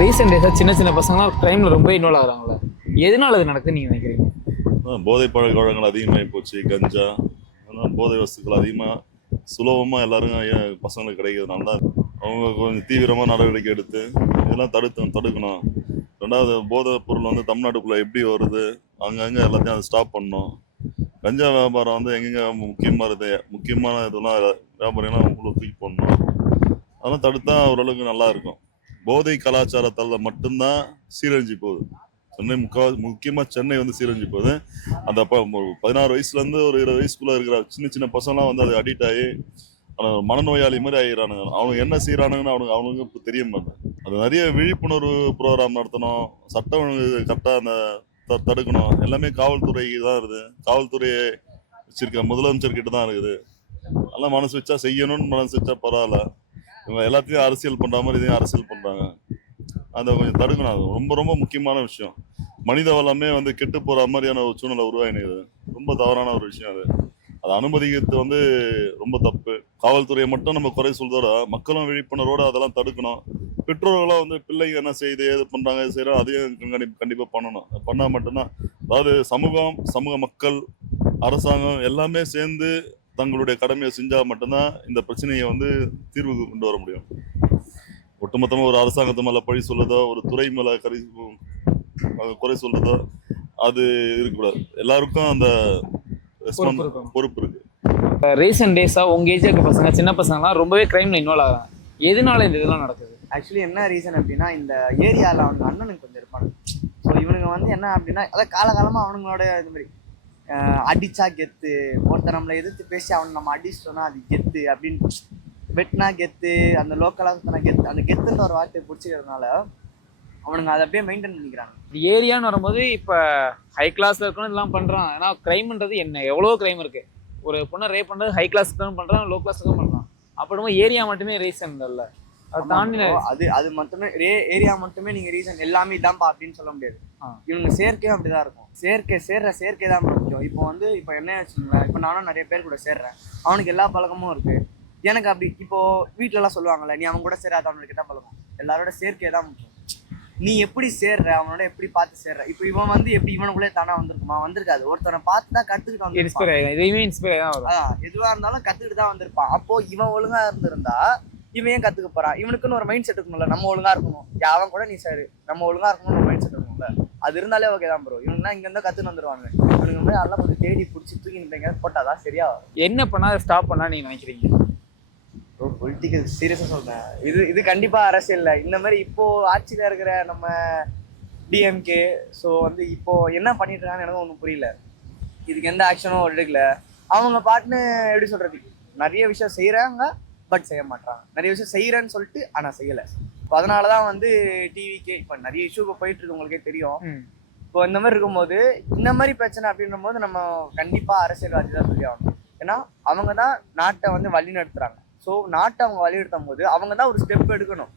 Recent டேஸாக சின்ன சின்ன பசங்களாம் க்ரைமில் ரொம்ப இன்வால்வ் ஆகிறாங்களே, எதனால அது நடக்குதுன்னு நீங்கள் நினைக்கிறீங்க? போதை பழக்க வழக்கங்கள் அதிகமாகி போச்சு. கஞ்சா, போதை வஸ்துக்கள் அதிகமாக சுலபமாக எல்லாரும் பசங்களுக்கு கிடைக்கிறதுனால தான் அவங்க கொஞ்சம் தீவிரமாக நடவடிக்கை எடுத்து இதெல்லாம் தடுக்கணும். ரெண்டாவது, போதைப் பொருள் தமிழ்நாட்டுக்குள்ளே எப்படி வருது, அங்கங்கே எல்லாத்தையும் அதை ஸ்டாப் பண்ணணும். கஞ்சா வியாபாரம் எங்கெங்க முக்கியமான இதெல்லாம் வியாபாரிகள்லாம் உள்ள தூக்கி போடணும். அதெல்லாம் தடுத்தா ஓரளவுக்கு நல்லா இருக்கும். போதை கலாச்சாரத்தால் மட்டும்தான் சீரழிஞ்சு போகுது சென்னை. முக்கியமாக சென்னை சீரழிஞ்சு போகுது. அந்த 16 வயசுலேருந்து ஒரு 20 வயசுக்குள்ளே இருக்கிற சின்ன சின்ன பசங்களாம் அது அடிக்ட் ஆகி மனநோயாளி மாதிரி ஆகிறானுங்க. அவனுக்கு என்ன செய்கிறானுங்கன்னு அவனுக்கு இப்போ தெரிய மாட்டேன். அது நிறைய விழிப்புணர்வு ப்ரோக்ராம் நடத்தணும், சட்டம் ஒழுங்கு கரெக்டாக தடுக்கணும். எல்லாமே காவல்துறைக்கு தான் இருக்குது. காவல்துறையை வச்சிருக்க முதலமைச்சர் கிட்ட தான் இருக்குது. நல்லா மனசு வச்சா செய்யணும்னு மனசு வச்சா பரவாயில்ல. இவங்க எல்லாத்தையும் அரசியல் பண்ணுற மாதிரி இதையும் அரசியல் பண்ணுறாங்க. அதை கொஞ்சம் தடுக்கணும். அது ரொம்ப ரொம்ப முக்கியமான விஷயம். மனித வளமே கெட்டு போகிற மாதிரியான ஒரு சூழ்நிலை உருவாகினது ரொம்ப தவறான ஒரு விஷயம். அதை அனுமதிக்கிறது ரொம்ப தப்பு. காவல்துறையை மட்டும் நம்ம குறை சொல்றதோட மக்களும் விழிப்புணர்வோடு அதெல்லாம் தடுக்கணும். பெற்றோர்களும் பிள்ளைங்க என்ன செய்யுது, ஏது பண்ணுறாங்க, எது செய்கிறோம், அதையும் கண்டிப்பாக பண்ணணும். பண்ணால் மட்டும்தான், அதாவது சமூக மக்கள், அரசாங்கம் எல்லாமே சேர்ந்து தங்களுடைய கடமையை செஞ்சால் மட்டும்தான் இந்த பிரச்சனையை தீர்வுக்கு கொண்டு வர முடியும். ஒட்டுமொத்தமாக ஒரு அரசாங்கத்து மேலே பழி சொல்றதோ, ஒரு துறை மேலே குறை சொல்றதோ அது இருக்கக்கூடாது. எல்லாருக்கும் அந்த பொறுப்பு இருக்கு. ரீசெண்ட் டேஸாக உங்கள் ஏஜ் இருக்க பசங்க, சின்ன பசங்கலாம் ரொம்பவே க்ரைமில் இன்வால்வ் ஆகிறாங்க. எதனால இந்த இதெல்லாம் நடக்குது? ஆக்சுவலி என்ன ரீசன் அப்படின்னா, இந்த ஏரியாவில் அவனுக்கு அண்ணனுக்கு கொஞ்சம் இருப்பானுங்க. ஸோ இவனுங்க என்ன அப்படின்னா, அதான் காலகாலமாக அவனுங்களோட இது மாதிரி அடிச்சா கெத்து, ஒருத்தர் நம்மளை எதிர்த்து பேசி அவனை நம்ம அடிச்சிட்டோம்னா அது கெத்து அப்படின்னு, வெட்னா கெத்து, அந்த லோக்கலாக கெத்து, அந்த கெத்துன்ற ஒரு வார்த்தையை பிடிச்சிக்கிறதுனால அவனுங்க அதை அப்படியே மெயின்டைன் பண்ணிக்கிறாங்க. ஏரியான்னு வரும்போது இப்போ ஹை கிளாஸில் இருக்கணும் இதெல்லாம் பண்ணுறான். ஏன்னா க்ரைம்ன்றது என்ன, எவ்வளோ க்ரைம் இருக்குது. ஒரு பொண்ணை ரேப் பண்ணுறது ஹை கிளாஸுக்கு பண்ணுறான், லோ கிளாஸுக்கு பண்ணுறான். அப்படின்னா ஏரியா மட்டுமே ரீசன் இல்லை, அது தாண்டி அது மட்டுமே ஏரியா மட்டுமே நீங்கள் ரீசன் எல்லாமே இதான்ப்பா அப்படின்னு சொல்ல முடியாது. இவங்க சேர்க்கையும் அப்படிதான் இருக்கும். சேர்க்கை தான் முக்கியம். இப்போ என்ன வச்சுங்களேன், இப்போ நானும் நிறைய பேர் கூட சேர்றேன், அவனுக்கு எல்லா பழக்கமும் இருக்கு, எனக்கு அப்படி. இப்போ வீட்டிலலாம் சொல்லுவாங்கல்ல, நீ அவன் கூட சேராத, அவனுக்கு கெட்ட பழக்கம். எல்லாரோட சேர்க்கை தான் முக்கியம். நீ எப்படி சேர்ற, அவனோட எப்படி பார்த்து சேர்ற. இப்போ இவன் எப்படி இவனுக்குள்ளே தானா வந்திருக்குமா? வந்திருக்காது. ஒருத்தனை பார்த்து தான் கற்றுக்கிட்டு எதுவாக இருந்தாலும் கற்றுக்கிட்டு தான் வந்திருப்பான். அப்போ இவன் ஒழுங்கா இருந்திருந்தா இவன் ஏன் கற்றுக்க போறான்? இவனுக்குன்னு ஒரு மைண்ட் செட் இருக்கணும்ல, நம்ம ஒழுங்கா இருக்கணும், அவன் கூட நீ சரி நம்ம ஒழுங்கா இருக்கணும்னு மைண்ட் செட் இருக்கணும்ல. அது இருந்தாலே ஓகே தான் ப்ரோ. இவனுக்குனா இங்க இருந்தா கற்றுன்னு வந்துருவாங்க. இவனுக்கு மாதிரி அதெல்லாம் கொஞ்சம் தேடி பிடிச்சி தூக்கி எங்கேயாவது போட்டாதான் சரியா. என்ன பண்ணா ஸ்டாப் பண்ணா நீங்க நினைக்கிறீங்க? பொலிட்டிக்கல் சீரியஸா சொல்றேன், இது கண்டிப்பா அரசியல் இந்த மாதிரி இப்போ ஆட்சியில இருக்கிற நம்ம டிஎம்கே. ஸோ இப்போ என்ன பண்ணிட்டு இருக்காங்கன்னு எனக்கு ஒன்றும் புரியல. இதுக்கு எந்த ஆக்ஷனும் எடுக்கல. அவங்க பாட்டுன்னு எப்படி சொல்றது, நிறைய விஷயம் செய்யறாங்க பட் செய்ய மாட்டாங்க. நிறைய விஷயம் செய்யறேன்னு சொல்லிட்டு ஆனா செய்யலை. இப்போ அதனாலதான் டிவிக்கே இப்போ நிறைய இஷ்யூ இப்போ போயிட்டு இருக்கு, உங்களுக்கே தெரியும். இப்போ இந்த மாதிரி இருக்கும்போது, இந்த மாதிரி பிரச்சனை அப்படின்னும் போது நம்ம கண்டிப்பா அரசியல்வாதி தான் சொல்லி ஆகணும். ஏன்னா அவங்க தான் நாட்டை வழி நடத்துறாங்க. ஸோ நாட்டை அவங்க வழிநடத்தும் போது அவங்க தான் ஒரு ஸ்டெப் எடுக்கணும்.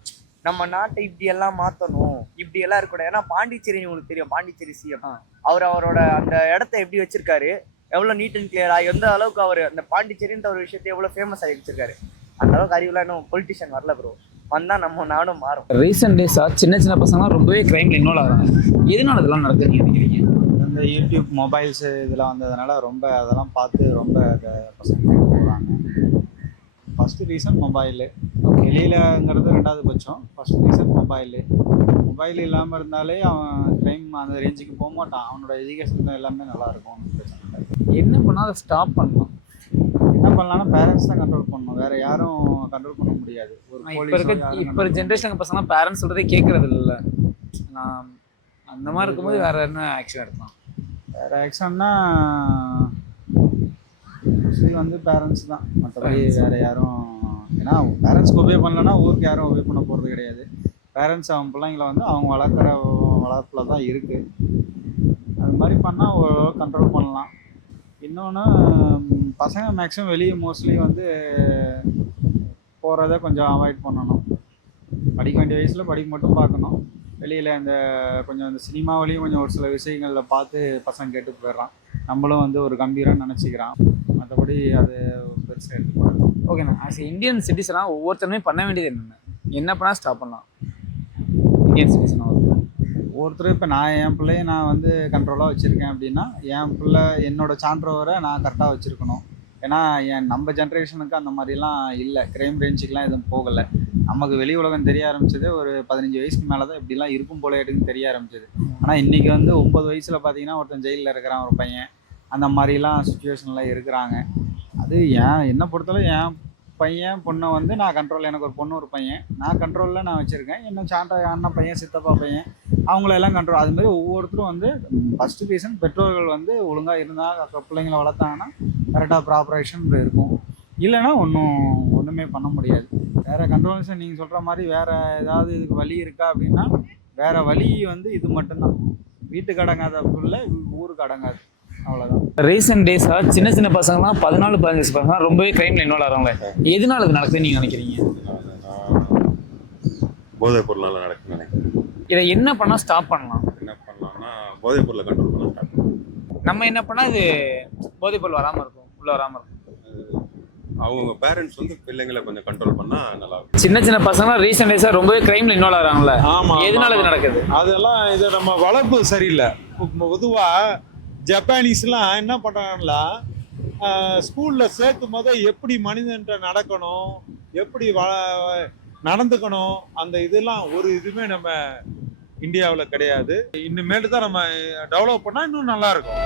நம்ம நாட்டை இப்படியெல்லாம் மாற்றணும், இப்படியெல்லாம் இருக்கக்கூடாது. ஏன்னா பாண்டிச்சேரி உங்களுக்கு தெரியும், பாண்டிச்சேரி சிஎம் அவரோட அந்த இடத்த எப்படி வச்சிருக்காரு, எவ்வளோ நீட் அண்ட் கிளியரா, எந்த அளவுக்கு அவர் அந்த பாண்டிச்சேரின்ற ஒரு விஷயத்தை எவ்வளோ ஃபேமஸ் ஆகி வச்சிருக்காரு. அந்த அளவுக்கு அறிவுலாம் இன்னும் பொலிட்டிஷியன் வரல ப்ரோ. வந்தால் நம்ம நாடும் மாறும். ரீசெண்ட் டேஸாக சின்ன சின்ன பசங்களாம் ரொம்பவே க்ரைமில் இன்வால்வ் ஆகிறாங்க. எதனால இதெல்லாம் நடக்குதுன்னு நினைக்கிறீங்க? இந்த யூடியூப் மொபைல்ஸு இதெல்லாம் வந்ததுனால ரொம்ப அதெல்லாம் பார்த்து ரொம்ப பசங்க போகிறாங்க. ஃபஸ்ட்டு ரீசன் மொபைலு, வெளியிலங்கிறது ரெண்டாவது பட்சம். ஃபஸ்ட் ரீசன் மொபைல் இல்லாமல் இருந்தாலே அவன் க்ரைம் அந்த ரேஞ்சுக்கு போக மாட்டான். அவனோட எஜுகேஷன் தான் எல்லாமே நல்லாயிருக்கும், பிரச்சனை இல்லை. என்ன பண்ணால் அதை ஸ்டாப் பண்ணலாம்? என்ன பண்ணலாம்னா பேரண்ட்ஸ் தான் கண்ட்ரோல் பண்ணணும், வேறு யாரும் கண்ட்ரோல் பண்ண முடியாது. ஒரு இப்போ ஜென்ரேஷன் பசங்க பேரண்ட்ஸ் சொல்கிறதே கேட்குறது இல்லை. அந்த மாதிரி இருக்கும்போது வேறு என்ன ஆக்ஷன் எடுக்கலாம்? வேறு ஆக்ஷன்னா பேரண்ட்ஸ் தான், மற்றபடி வேறு யாரும். ஏன்னா பேரண்ட்ஸ்க்கு ஒபே பண்ணலன்னா ஊருக்கு யாரும் ஒபே பண்ண போகிறது கிடையாது. பேரண்ட்ஸ் அவன் பிள்ளைங்களை அவங்க வளர்க்குற வளர்ப்பில் தான் இருக்குது. அது மாதிரி பண்ணால் ஓரளவு கண்ட்ரோல் பண்ணலாம். இன்னொன்று, பசங்க மேக்ஸிமம் வெளியே மோஸ்ட்லி போகிறத கொஞ்சம் அவாய்ட் பண்ணணும். படிக்க வேண்டிய வயசில் படிக்க மட்டும் பார்க்கணும். வெளியில் கொஞ்சம் இந்த சினிமாவிலையும் கொஞ்சம் ஒரு சில விஷயங்களில் பார்த்து பசங்க கேட்டு போயிடுறான். நம்மளும் ஒரு கம்பீரம்னு நினச்சிக்கிறான். மற்றபடி அது பெருசாக எடுத்துக்கூடாது. ஓகேண்ணா, ஆஸ் இந்தியன் சிட்டிசனாக ஒவ்வொருத்தருமே பண்ண வேண்டியது என்ன பண்ணால் ஸ்டாப் பண்ணலாம்? இந்தியன் சிட்டிசன் ஒருத்தர் இப்போ நான் என் பிள்ளைய நான் வந்து கண்ட்ரோலாக வச்சுருக்கேன் அப்படின்னா என் பிள்ளை என்னோட சான்றோரை நான் கரெக்டாக வச்சுருக்கணும். ஏன்னா நம்ம ஜென்ரேஷனுக்கு அந்த மாதிரிலாம் இல்லை, கிரைம் ரேஞ்சுக்கெலாம் எதுவும் போகலை. நமக்கு வெளி உலகம் தெரிய ஆரம்பிச்சது ஒரு 15 வயசுக்கு மேலே தான் இப்படிலாம் இருக்கும் போல எடுக்குன்னு தெரிய ஆரம்பிச்சது. ஆனால் இன்றைக்கி வந்து 30 வயசில் பார்த்தீங்கன்னா ஒருத்தன் ஜெயிலில் இருக்கிறான் ஒரு பையன், அந்த மாதிரிலாம் சுச்சுவேஷனில் இருக்கிறாங்க. அது என்னை பொறுத்தளவு என் பையன் பொண்ணை வந்து நான் கண்ட்ரோல், எனக்கு ஒரு பொண்ணு ஒரு பையன், நான் கண்ட்ரோலில் நான் வச்சுருக்கேன். என்ன சாண்டா அண்ணன் பையன் சித்தப்பா பையன் அவங்களெல்லாம் கண்ட்ரோல். அதுமாரி ஒவ்வொருத்தரும் வந்து ஃபஸ்ட்டு ரீசன் பெற்றோர்கள் வந்து ஒழுங்காக இருந்தால் பிள்ளைங்களை வளர்த்தாங்கன்னா கரெக்டாக ப்ராப்பரேஷன் இருக்கும். இல்லைன்னா ஒன்றுமே பண்ண முடியாது. வேறு கண்ட்ரோல்ஸை நீங்கள் சொல்கிற மாதிரி வேறு ஏதாவது இதுக்கு வழி இருக்கா அப்படின்னா வேறு வழி வந்து இது மட்டும்தான். வீட்டுக்கு அடங்காத புள்ள ஊருக்கு அடங்காது, அவ்வளோதான். ரீசெண்ட் டேஸா சின்ன சின்ன பசங்கலாம் 14-15 பசங்க ரொம்பவே கிரைம்ல இன்வால்வ் ஆகிறாங்களே, எதனால அது நடக்குதுன்னு நீங்க நினைக்கிறீங்க? போதைப் பொருளால் நடக்குன்னு நினைக்கிறேன். இதை என்ன பண்ணா ஸ்டாப் பண்ணலாம்? என்ன பண்ணலாம்னா போதைப் பொருளை கண்ட்ரோல் பண்ண ஸ்டார்ட் பண்ணலாம். நம்ம என்ன பண்ணா இது போதைப் பொருள் வராம இருக்கும், உள்ள வராம இருக்கும்? அவங்க பேரண்ட்ஸ் வந்து பிள்ளைங்களை கொஞ்சம் கண்ட்ரோல் பண்ணா நல்லா இருக்கும். சின்ன சின்ன பசங்க ரீசெண்ட் டேஸா ரொம்பவே கிரைம்ல இன்வால்வ் ஆகிறாங்களே, ஆமா, எதனால இது நடக்குது? அதெல்லாம் இது நம்ம வளர்ப்பு சரியில்லை. பொதுவா ஜப்பானீஸ்லாம் என்ன பண்றாங்கன்னா ஸ்கூல்ல சேர்க்கும் போது எப்படி மனிதன்ட்ட நடக்கணும், எப்படி நடந்துக்கணும், அந்த இதெல்லாம் ஒரு இதுவுமே நம்ம இந்தியாவில் கிடையாது. இனிமேட்டு தான் நம்ம டெவலப் பண்ணா இன்னும் நல்லா இருக்கும்.